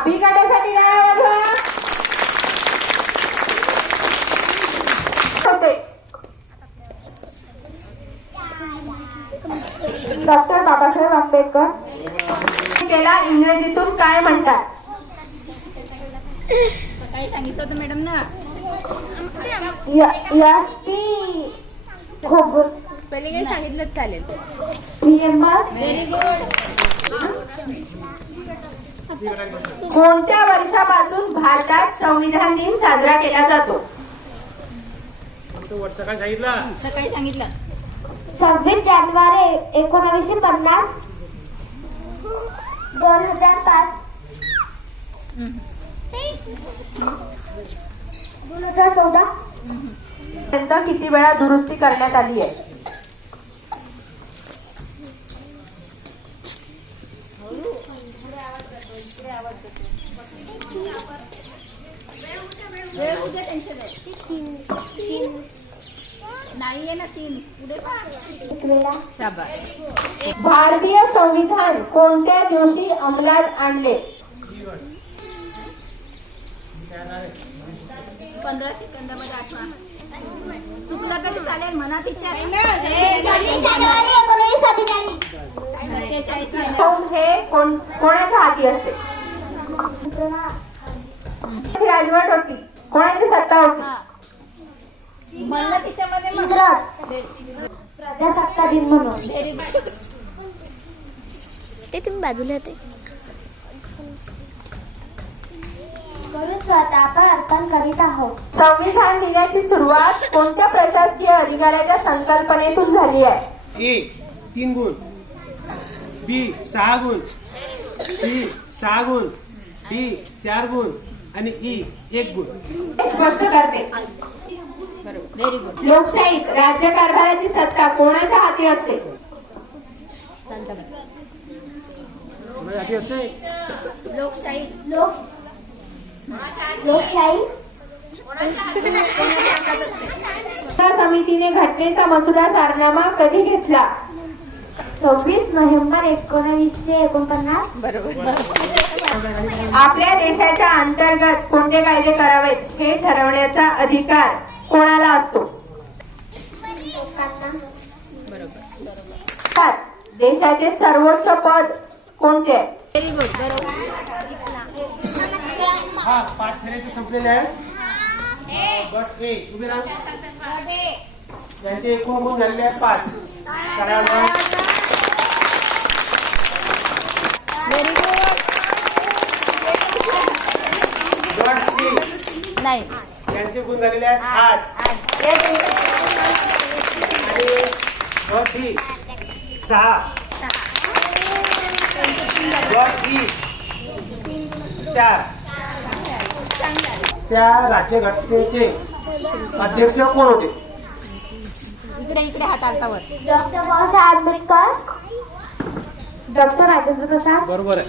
पापी काढण्यासाठी डॉक्टर बाबासाहेब आंबेडकर केला इंग्रजीतून काय म्हणतात? सांगितलं होतं मॅडम ना. खूप सांगितलं चालेल. प्रियंबा व्हेरी गुड कोणत्या वर्षापासून भारतात संविधान दिन साजरा केला जातो? तो वर्ष काय सांगितलं? सकाळी सांगितलं. सव्वीस जानेवारी एकोणावीसशे पन्नास. दोन हजार पाच. दोन हजार चौदा. किती वेळा दुरुस्ती करण्यात आली आहे? टेन्शन आहे नाही. आहे ना तीन. पुढे एक वेळा शाबास. भारतीय संविधान कोणत्या दिवशी अंमलात आणले? पंधरा सेकंदामध्ये आठवा. चुकलं तरी चालेल हे कोणाच्या हाती असते? राजवट होती कोणाची सत्ता होती? हा. तिच्यामध्ये दिन म्हणून. Good. ते तुम्ही बाजूला होते. अर्पण करीत आहोत. संविधान दिनाची सुरुवात कोणत्या प्रशासकीय अधिकाऱ्याच्या संकल्पनेतून झाली आहे? ए तीन गुण. बी सहा गुण. सी सहा गुण. डी चार गुण. आणि ई एक गुण. स्पष्ट करते. बरोबर व्हेरी गुड लोकशाहीत राज्यकारभाराची सत्ता कोणाच्या हाती असते? कोणाच्या हाती असते? लोकशाही लोक लोकशाही? समितीने घटनेचा मसुदा सारनामा कधी घेतला? सव्वीस नोव्हेंबर एकोणवीसशे एकोणपन्नास? बरोबर. आपल्या देशाच्या अंतर्गत कोणते कायदे करावेत हे ठरवण्याचा अधिकार कोणाला असतो? देशाचे सर्वोच्च पद कोणते? हा संपलेले आहे. एकूण गुण झालेले आहेत पाच करायला व्हेरी गुड गट सी नाही. यांचे गुण झालेले आहेत आठ. आणि गट डी सहा. गट ई चार. त्या राज्य घटनेचे अध्यक्ष कोण होते? इकडे इकडे हात आलतावर डॉक्टर बाबासाहेब आंबेडकर. डॉक्टर राजेंद्र प्रसाद. बरोबर आहे.